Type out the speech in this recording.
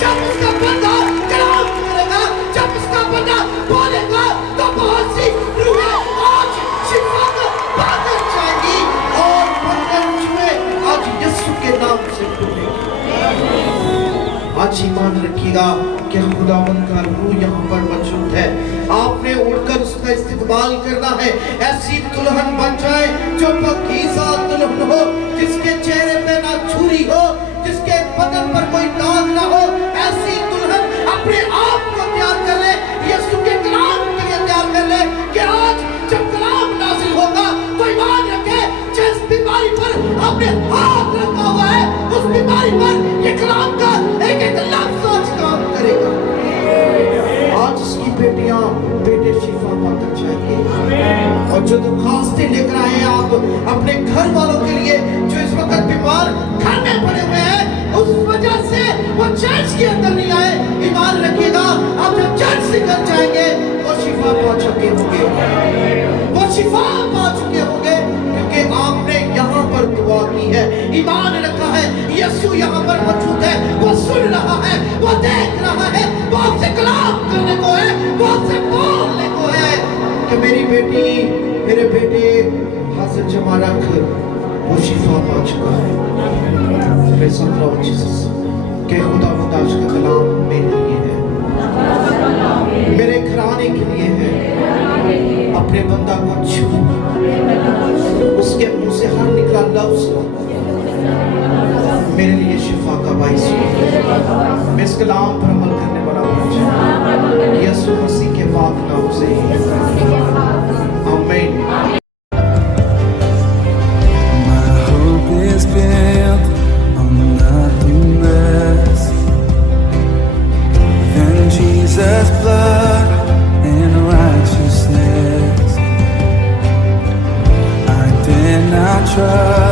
جب اس کا بندہ کلام کرے گا، جب اس کا بندہ بولے گا تو بہت سی روحیں آج شفا کا بادل جائیں گی اور بندر چوہے آج یسوع کے نام سے کھلے گی۔ آج ایمان رکھیے گا کہ خداوند کا روح یہاں پر موجود ہے، آپ نے اڑ کر اس کا استقبال کرنا ہے۔ ایسی دلہن بن جائے جو پاکیزہ دلہن ہو، جس کے چہرے پہ نہ چھری ہو، جس کے بدن پر کوئی داغ نہ ہو۔ ایسی دلہن اپنے آپ کو تیار کر لے، یسوع کے کلام کے لیے تیار کر لے کہ آج جب کلام نازل ہوگا تو ایمان رکھے جس بیماری پر آپ نے ہاتھ رکھا ہوا ہے، اس بیماری پر یہ کلام کا ایک ایک لفظ آج کام کرے گا۔ آج اس کی بیٹیاں بیٹے شفا پا کر جائیں گے، اور جو درخواستیں لے کر آئے ہیں آپ اپنے گھر والوں کے لیے جو اس وقت بیمار گھر میں پڑے ہوئے ہیں، اس وجہ سے وہ چرچ کے اندر نہیں آئے، ایمان رکھیے گا آپ جب چرچ سے کر جائیں گے وہ شفا پا چکے ہوں گے، وہ شفا پا چکے ہوں گے، کیونکہ آپ نے یہاں پر دعا کی ہے، ایمان رکھا ہے یسوع یہاں پر موجود ہے، وہ سن رہا ہے، وہ دیکھ رہا ہے، وہ آپ سے کلام کرنے کو ہے، وہ آپ سے بولنے کو ہے کہ میری بیٹی میرے بیٹے حاضر جمع رکھ، وہ شفا پا چکا ہے۔ پریز دی لارڈ جیسس کہ خداوند آج کا کلام میرے لیے ہے، میرے گھرانے کے لیے ہے۔ اپنے بندہ کو چھو، اس کے منہ سے ہر نکلا لفظ میرے لیے شفا کا باعث ہو۔ میں اس کلام پر عمل کرنے والا بن جاؤں یسوع مسیح کے پاک نام سے، آمین۔ Jesus' blood and righteousness, I did not trust